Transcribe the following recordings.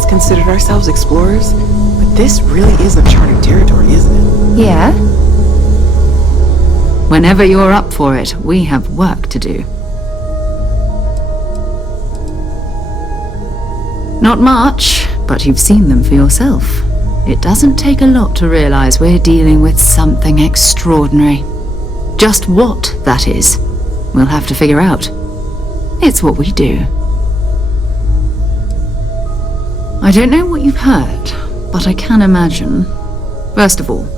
always considered ourselves explorers, but this really is uncharted territory, isn't it? Yeah? Whenever you're up for it, we have work to do. Not much, but you've seen them for yourself. It doesn't take a lot to realize we're dealing with something extraordinary. Just what that is, we'll have to figure out. It's what we do. I don't know what you've heard, but I can imagine. First of all,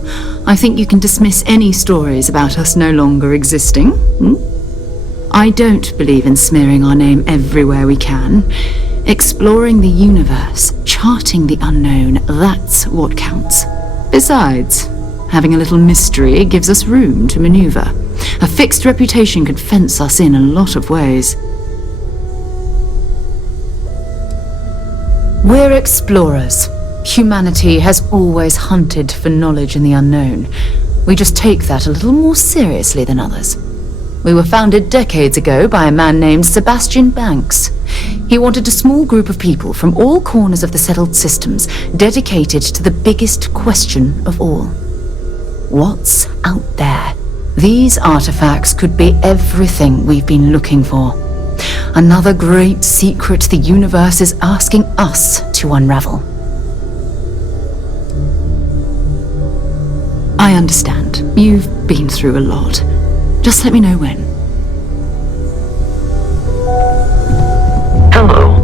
I think you can dismiss any stories about us no longer existing. I don't believe in smearing our name everywhere we can. Exploring the universe, charting the unknown, that's what counts. Besides, having a little mystery gives us room to maneuver. A fixed reputation could fence us in a lot of ways. We're explorers. Humanity has always hunted for knowledge in the unknown. We just take that a little more seriously than others. We were founded decades ago by a man named Sebastian Banks. He wanted a small group of people from all corners of the settled systems dedicated to the biggest question of all. What's out there? These artifacts could be everything we've been looking for. Another great secret the universe is asking us to unravel. I understand. You've been through a lot. Just let me know when. Hello.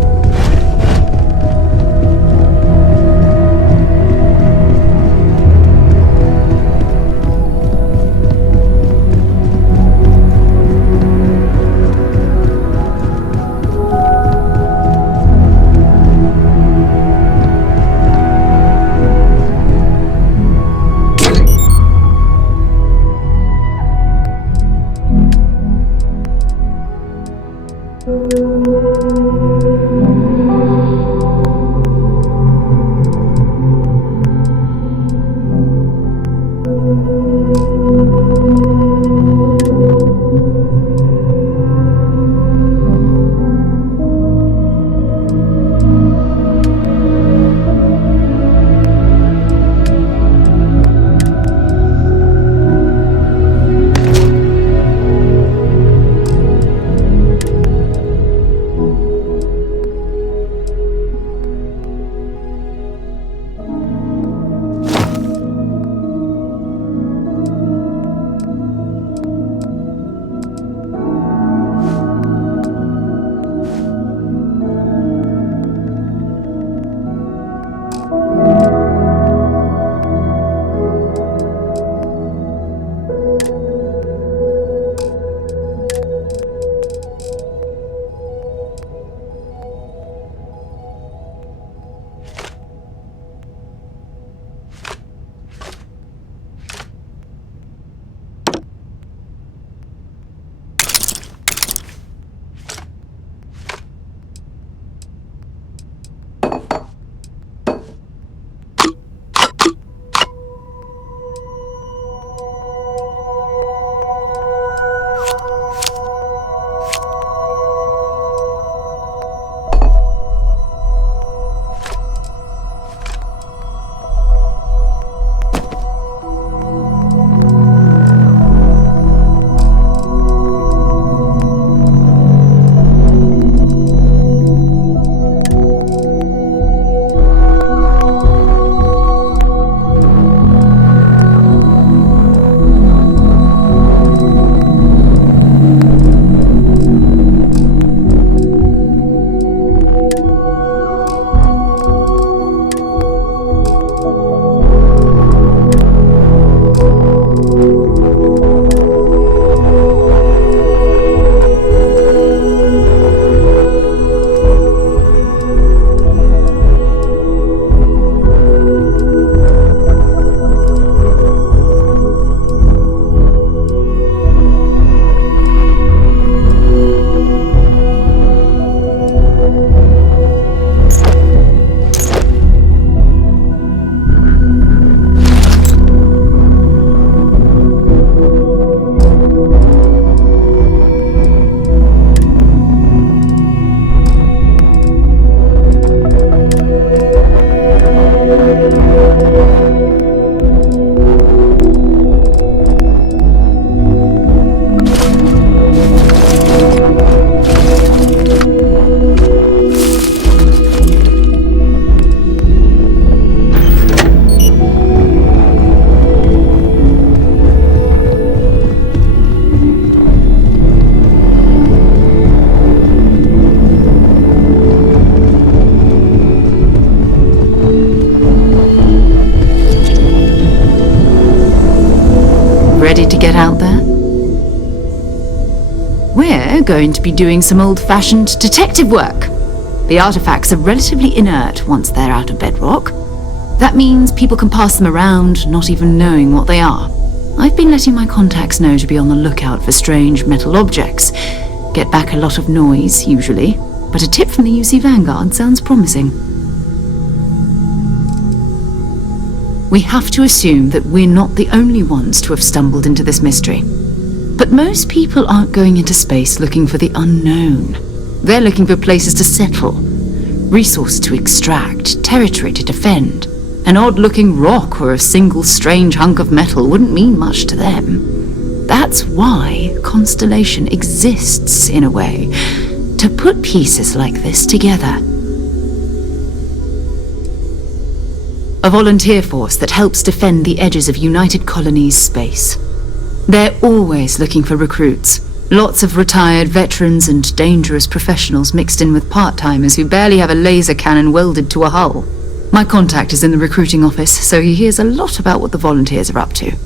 to get out there? We're going to be doing some old-fashioned detective work. The artifacts are relatively inert once they're out of bedrock. That means people can pass them around, not even knowing what they are. I've been letting my contacts know to be on the lookout for strange metal objects. Get back a lot of noise, usually, but a tip from the UC Vanguard sounds promising. We have to assume that we're not the only ones to have stumbled into this mystery. But most people aren't going into space looking for the unknown. They're looking for places to settle, resources to extract, territory to defend. An odd-looking rock or a single strange hunk of metal wouldn't mean much to them. That's why Constellation exists, in a way, to put pieces like this together. A volunteer force that helps defend the edges of United Colonies space. They're always looking for recruits. Lots of retired veterans and dangerous professionals mixed in with part-timers who barely have a laser cannon welded to a hull. My contact is in the recruiting office, so he hears a lot about what the volunteers are up to.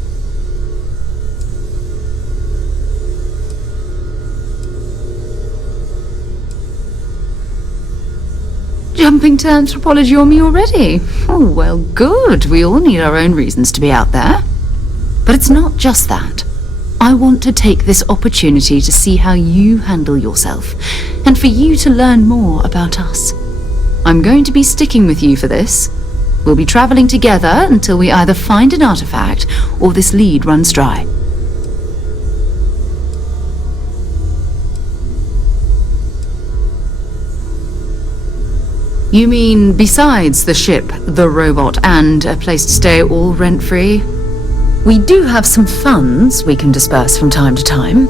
Jumping to anthropology on me already? Oh, well, good. We all need our own reasons to be out there. But it's not just that. I want to take this opportunity to see how you handle yourself, and for you to learn more about us. I'm going to be sticking with you for this. We'll be traveling together until we either find an artifact or this lead runs dry. You mean besides the ship, the robot, and a place to stay all rent-free? We do have some funds we can disperse from time to time.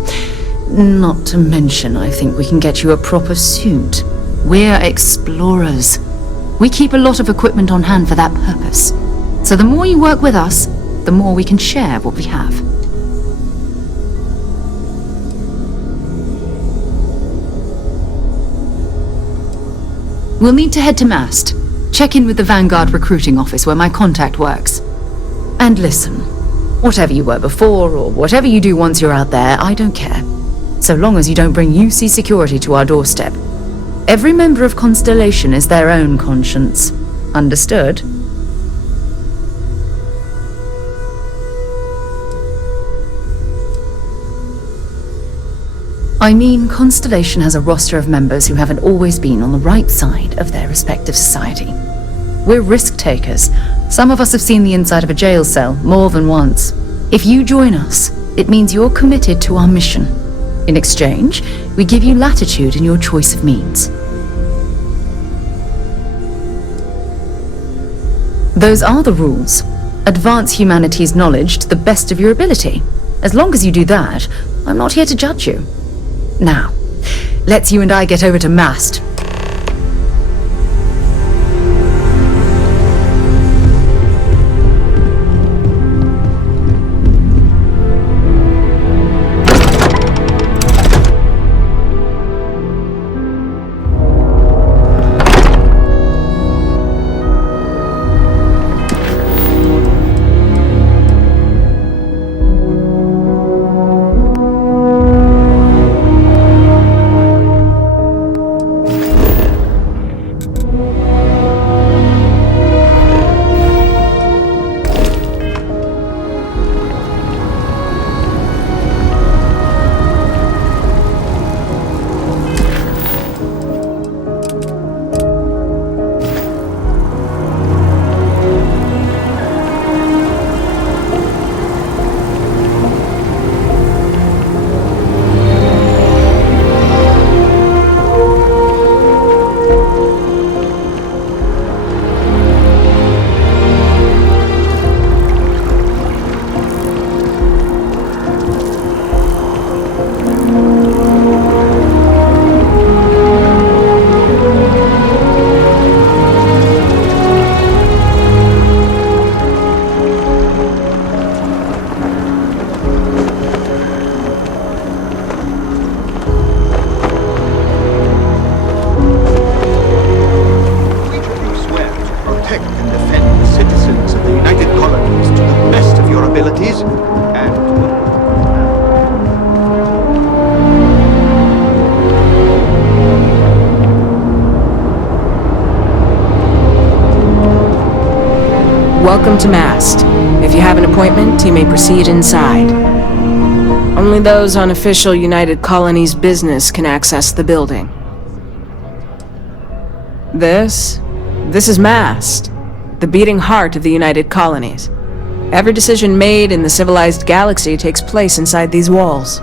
Not to mention, I think we can get you a proper suit. We're explorers. We keep a lot of equipment on hand for that purpose. So the more you work with us, the more we can share what we have. We'll need to head to Mast. Check in with the Vanguard recruiting office where my contact works. And listen, whatever you were before or whatever you do once you're out there, I don't care. So long as you don't bring UC security to our doorstep. Every member of Constellation is their own conscience. Understood? I mean, Constellation has a roster of members who haven't always been on the right side of their respective society. We're risk takers. Some of us have seen the inside of a jail cell more than once. If you join us, it means you're committed to our mission. In exchange, we give you latitude in your choice of means. Those are the rules. Advance humanity's knowledge to the best of your ability. As long as you do that, I'm not here to judge you. Now, let's you and I get over to Mast. Defend the citizens of the United Colonies to the best of your abilities, and Welcome to Mast. If you have an appointment, you may proceed inside. Only those on official United Colonies business can access the building. This is Mast, the beating heart of the United Colonies. Every decision made in the civilized galaxy takes place inside these walls.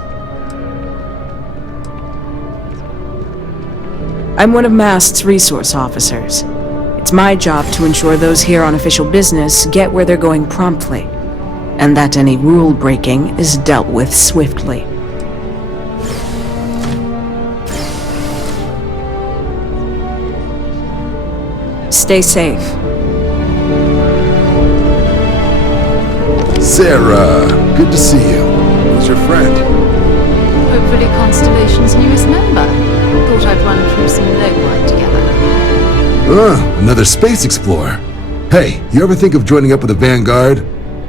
I'm one of Mast's resource officers. It's my job to ensure those here on official business get where they're going promptly, and that any rule breaking is dealt with swiftly. Stay safe. Sarah, good to see you. Who's your friend? Hopefully Constellation's newest member. Thought I'd run through some legwork together. Another space explorer. Hey, you ever think of joining up with the Vanguard?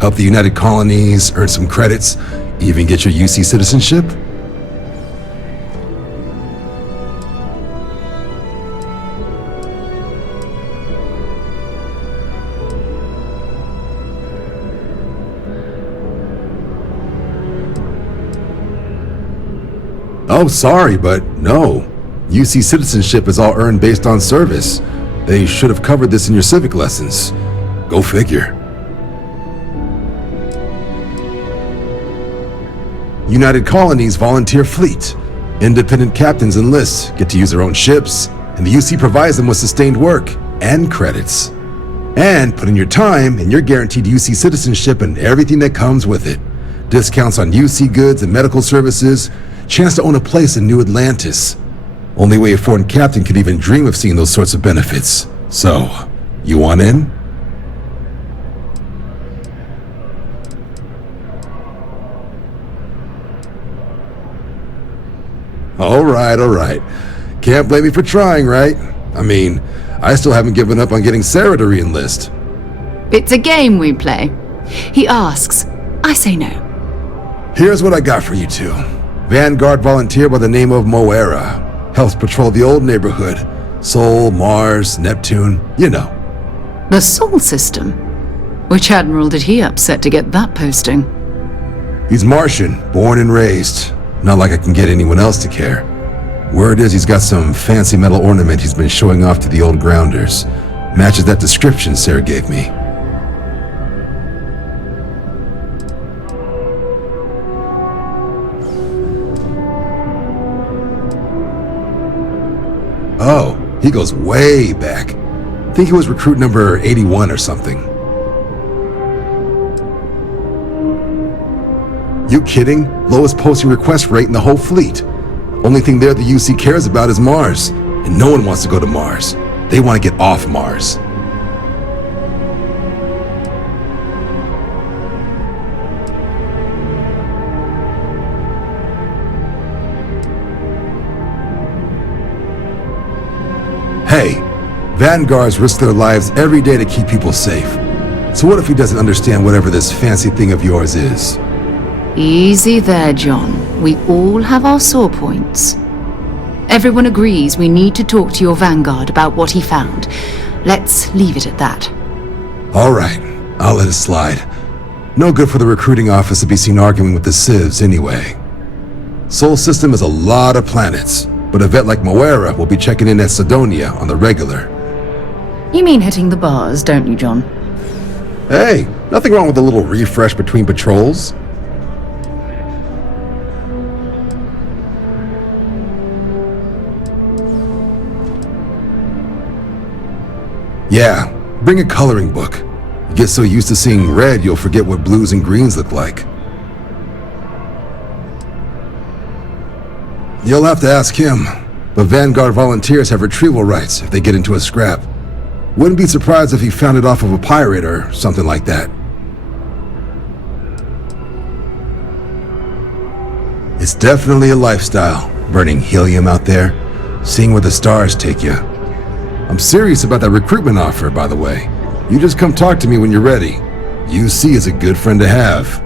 Help the United Colonies, earn some credits, even get your UC citizenship? Oh, sorry, but no. UC citizenship is all earned based on service. They should have covered this in your civic lessons. Go figure. United Colonies Volunteer Fleet. Independent captains enlist, get to use their own ships, and the UC provides them with sustained work and credits. And put in your time, and you're guaranteed UC citizenship and everything that comes with it. Discounts on UC goods and medical services, chance to own a place in New Atlantis. Only way a foreign captain could even dream of seeing those sorts of benefits. So, you want in? All right. Can't blame me for trying, right? I mean, I still haven't given up on getting Sarah to re-enlist. It's a game we play. He asks, I say no. Here's what I got for you two. Vanguard volunteer by the name of Moera. Helps patrol the old neighborhood. Sol, Mars, Neptune, you know. The Sol system? Which admiral did he upset to get that posting? He's Martian, born and raised. Not like I can get anyone else to care. Word is he's got some fancy metal ornament he's been showing off to the old grounders. Matches that description Sarah gave me. Oh, he goes way back. Think he was recruit number 81 or something. You kidding? Lowest posting request rate in the whole fleet. Only thing there the UC cares about is Mars. And no one wants to go to Mars. They want to get off Mars. Hey, Vanguards risk their lives every day to keep people safe. So what if he doesn't understand whatever this fancy thing of yours is? Easy there, John. We all have our sore points. Everyone agrees we need to talk to your Vanguard about what he found. Let's leave it at that. All right, I'll let it slide. No good for the recruiting office to be seen arguing with the civs anyway. Sol system is a lot of planets, but a vet like Moera will be checking in at Cydonia on the regular. You mean hitting the bars, don't you, John? Hey, nothing wrong with a little refresh between patrols. Yeah, bring a coloring book. You get so used to seeing red, you'll forget what blues and greens look like. You'll have to ask him, but Vanguard volunteers have retrieval rights if they get into a scrap. Wouldn't be surprised if he found it off of a pirate or something like that. It's definitely a lifestyle, burning helium out there, seeing where the stars take you. I'm serious about that recruitment offer, by the way. You just come talk to me when you're ready. UC is a good friend to have.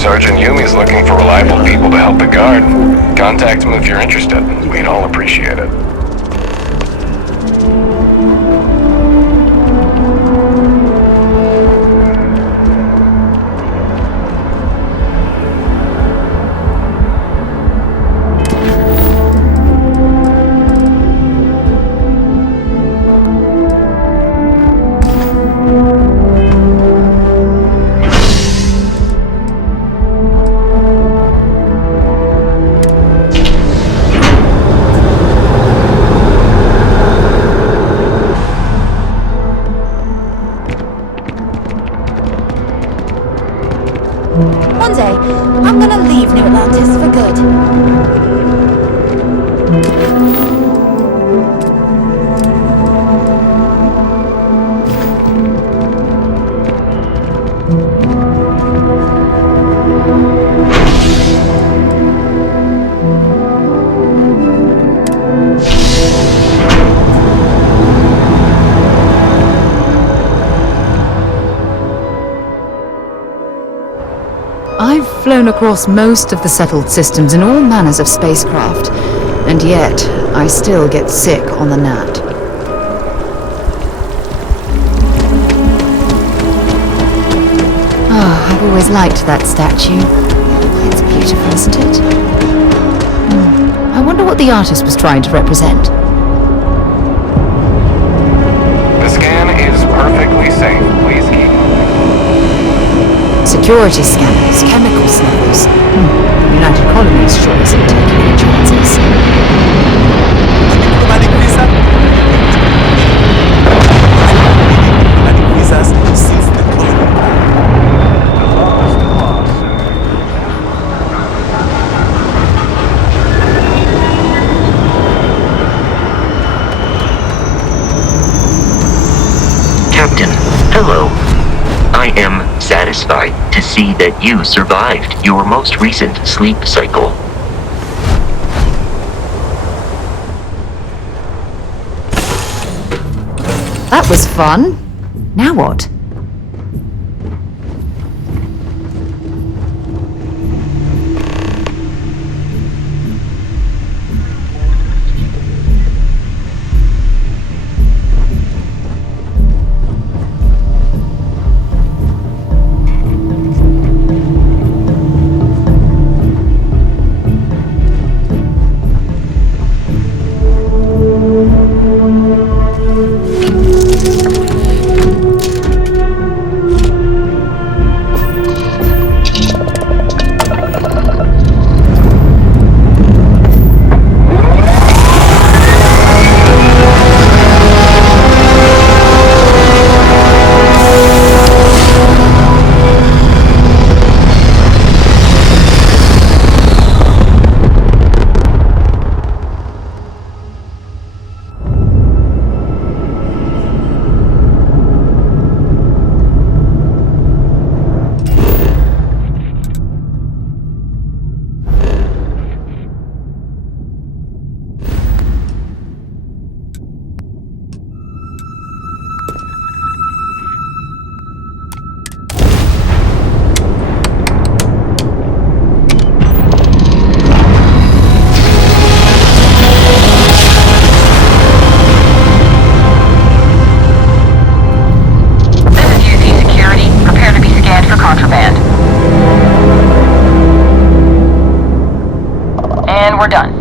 Sergeant Yumi's looking for reliable people to help the guard. Contact him if you're interested. We'd all appreciate it. One day, I'm gonna leave New Atlantis for good. I've flown across most of the settled systems in all manners of spacecraft, and yet I still get sick on the gnat. I've always liked that statue. It's beautiful, isn't it? I wonder what the artist was trying to represent. The scan is perfectly safe. Please keep Security scanners, chemical sniffers. The United Colonies sure isn't taking any chances. Diplomatic visa? Diplomatic visas since the colonial time. Captain, hello. I am satisfied to see that you survived your most recent sleep cycle. That was fun. Now what? we're done.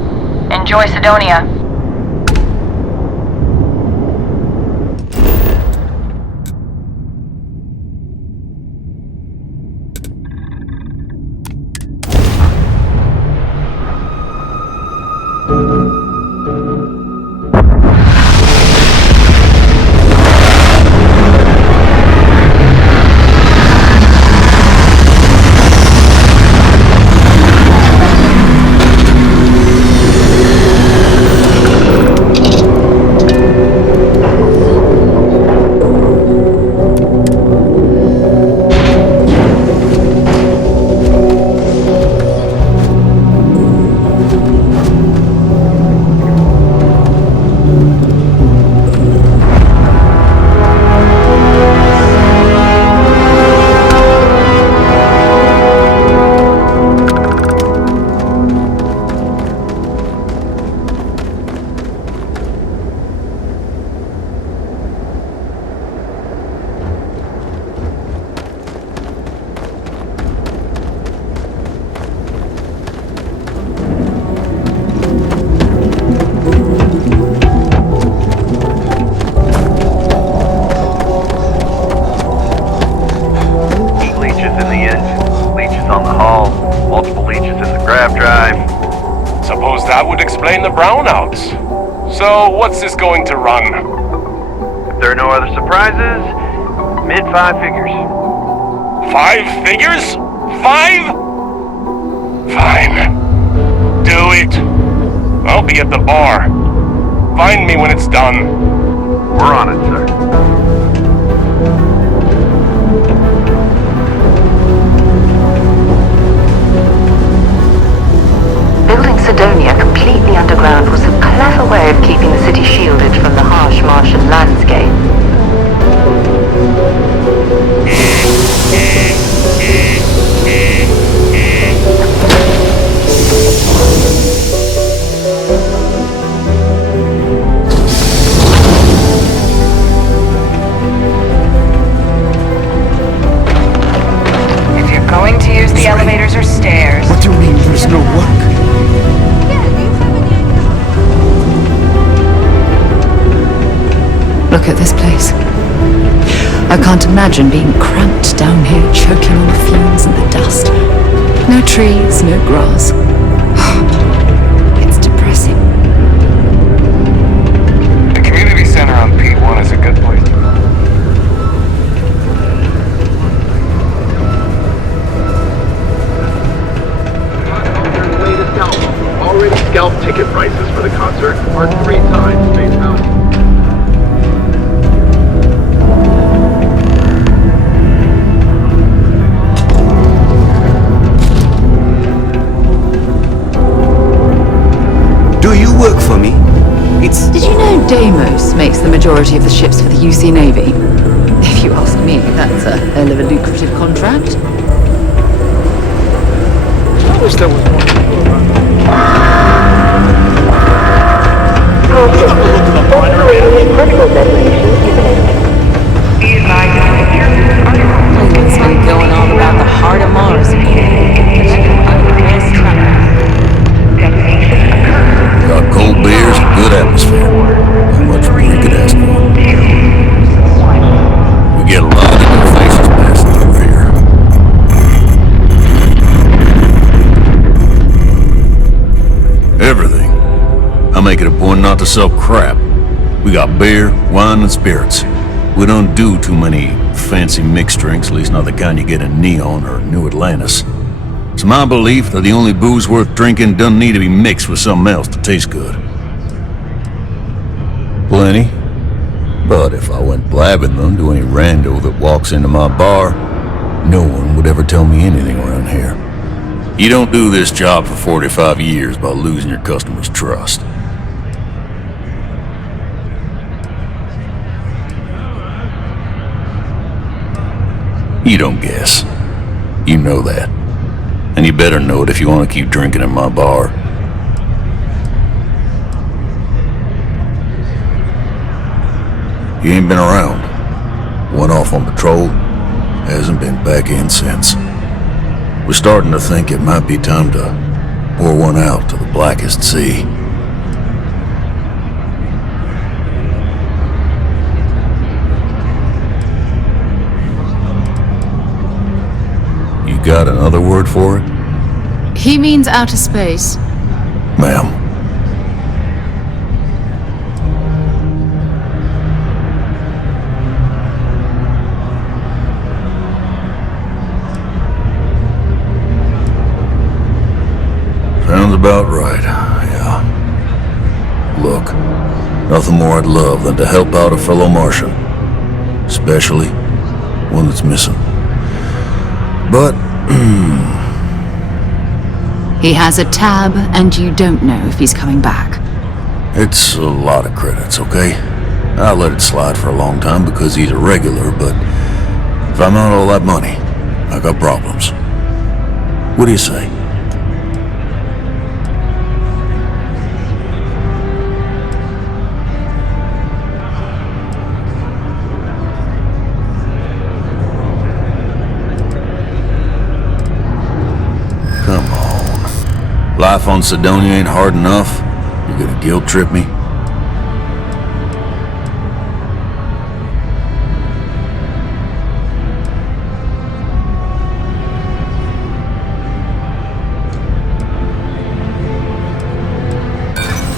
Enjoy Cydonia. Brownouts. So, what's this going to run? If there are no other surprises, mid-five figures. 5 figures? 5? Fine. Do it. I'll be at the bar. Find me when it's done. We're on it, sir. Building Cydonia completely underground was a clever way of keeping the city shielded from the harsh Martian landscape. If you're going to use the elevators or stairs... What do you mean there's no work? Look at this place. I can't imagine being cramped down here, choking on the fumes and the dust. No trees, no grass. It's depressing. The community center on P1 is a good place to go. Latest album. Already scalped ticket prices for the concert are 3 times face value. Do you work for me? Did you know Deimos makes the majority of the ships for the UC Navy? If you ask me, that's a hell of a lucrative contract. I wish there was more to do about What's been going on about the heart of Mars? Got cold beers and good atmosphere. How much more you could ask for? We get a lot of new faces passing through here. Everything. I make it a point not to sell crap. We got beer, wine, and spirits. We don't do too many fancy mixed drinks, at least not the kind you get in Neon or New Atlantis. It's my belief that the only booze worth drinking doesn't need to be mixed with something else to taste good. Plenty. But if I went blabbing them to any rando that walks into my bar, no one would ever tell me anything around here. You don't do this job for 45 years by losing your customers' trust. You don't guess. You know that. And you better know it if you want to keep drinking in my bar. You ain't been around. Went off on patrol. Hasn't been back in since. We're starting to think it might be time to Pour one out to the blackest sea. You got another word for it? He means outer space. Ma'am. Sounds about right, yeah. Look, nothing more I'd love than to help out a fellow Martian. Especially one that's missing. But, He has a tab, and you don't know if he's coming back. it's a lot of credits, okay? I let it slide for a long time because he's a regular, but if I'm out all that money, I got problems. What do you say? Come on. Life on Cydonia ain't hard enough. You're gonna guilt trip me?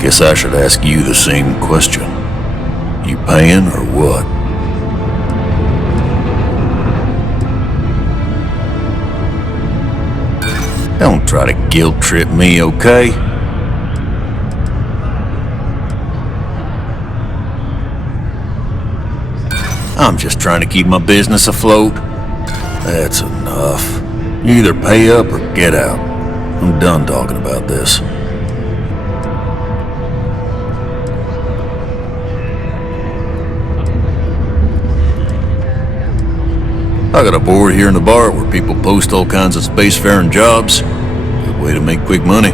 Guess I should ask you the same question. You paying or what? Don't try to guilt trip me, okay? I'm just trying to keep my business afloat. That's enough. You either pay up or get out. I'm done talking about this. I got a board here in the bar where people post all kinds of spacefaring jobs. Good way to make quick money.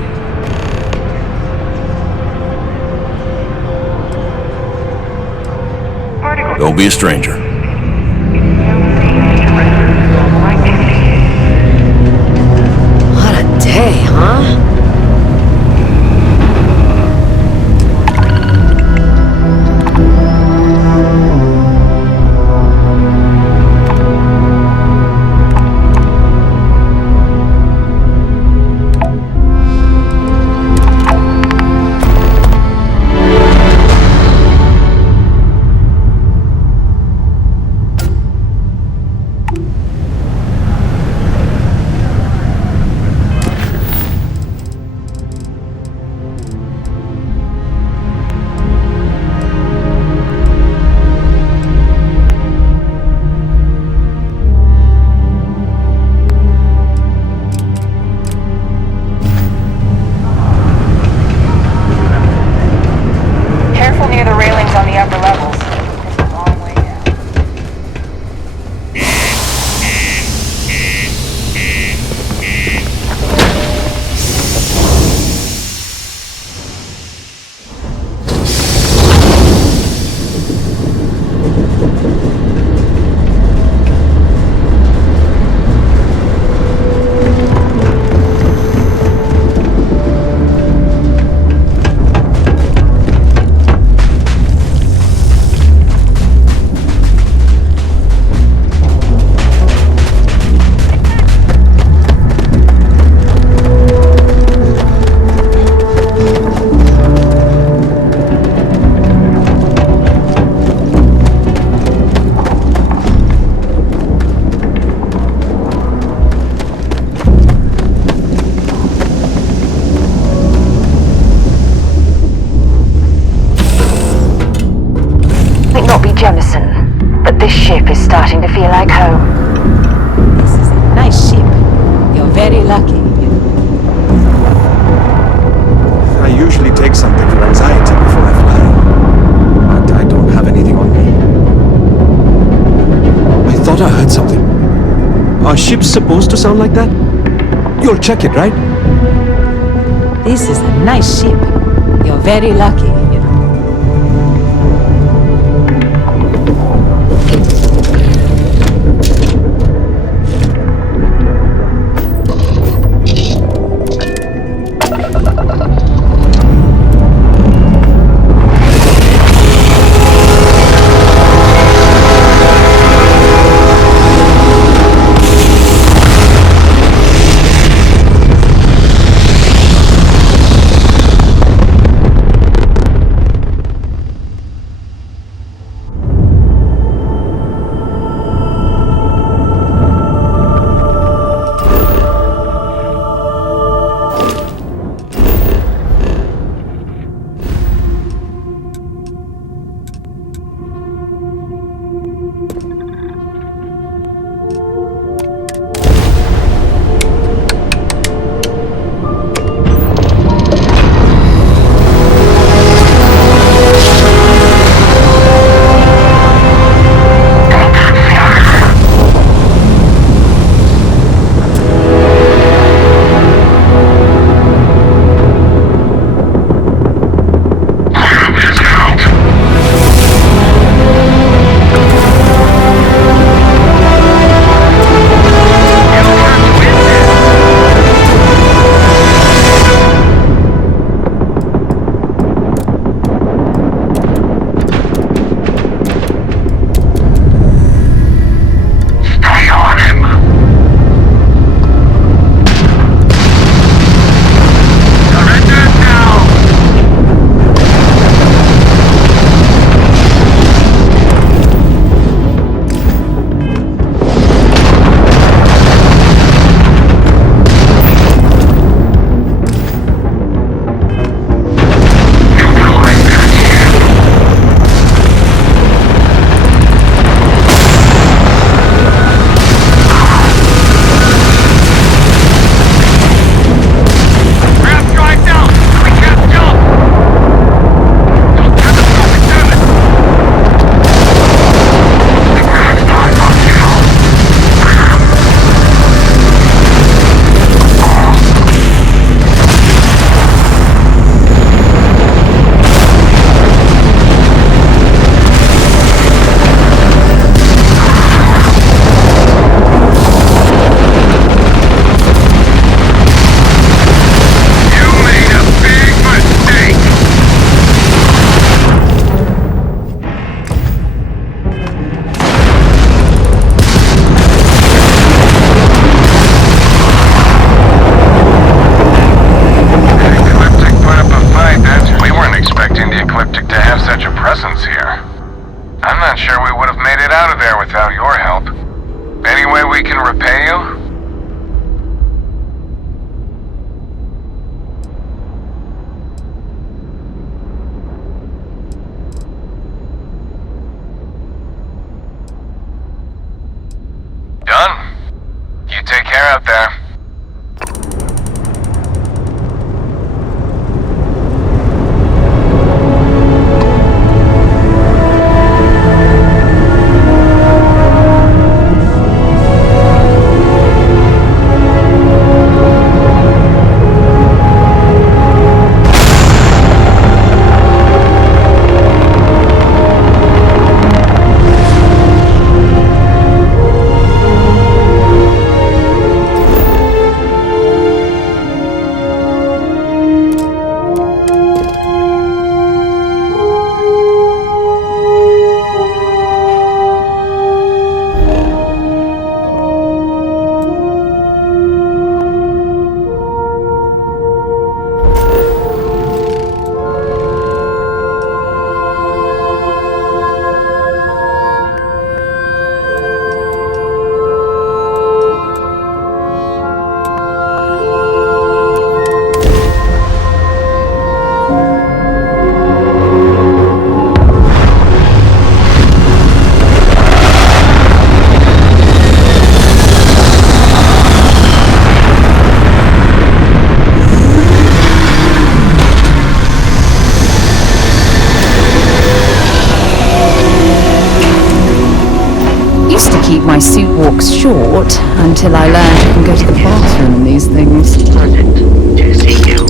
Don't be a stranger. What a day, huh? Careful near the railings on the upper levels. It's a long way down. Might not be Jemison, but this ship is starting to feel like home. This is a nice ship. You're very lucky. I usually take something for anxiety before I fly, but I don't have anything on me. I thought I heard something. Are ships supposed to sound like that? You'll check it, right? This is a nice ship. You're very lucky. care out there. Keep my suit walks short until I learned I can go to the bathroom in these things. Pleasant to see you.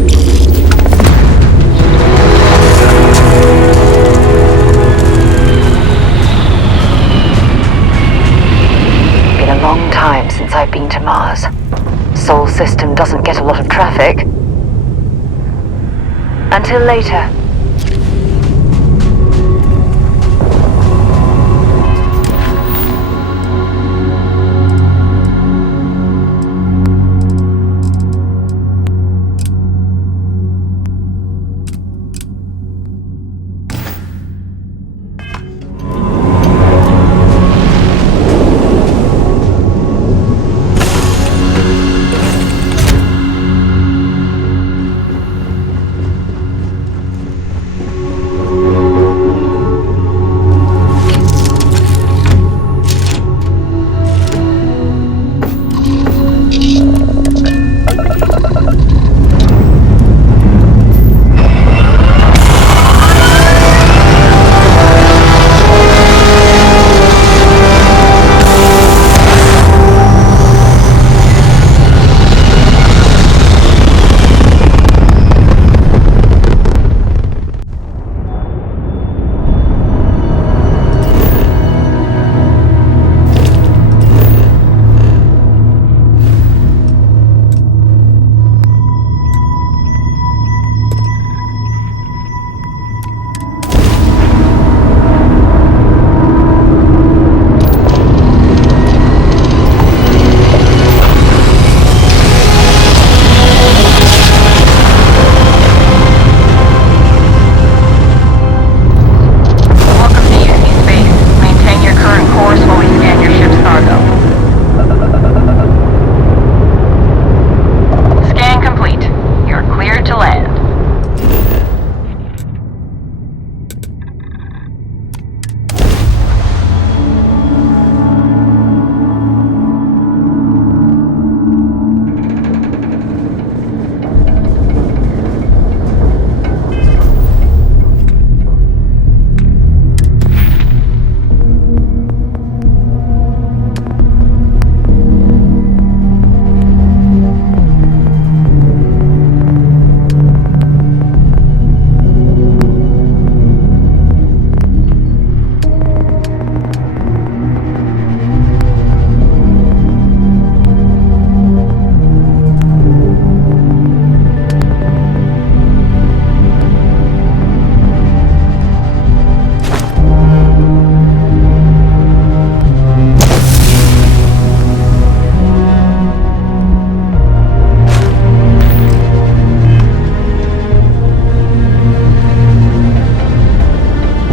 Been a long time since I've been to Mars. Sol system doesn't get a lot of traffic. Until later.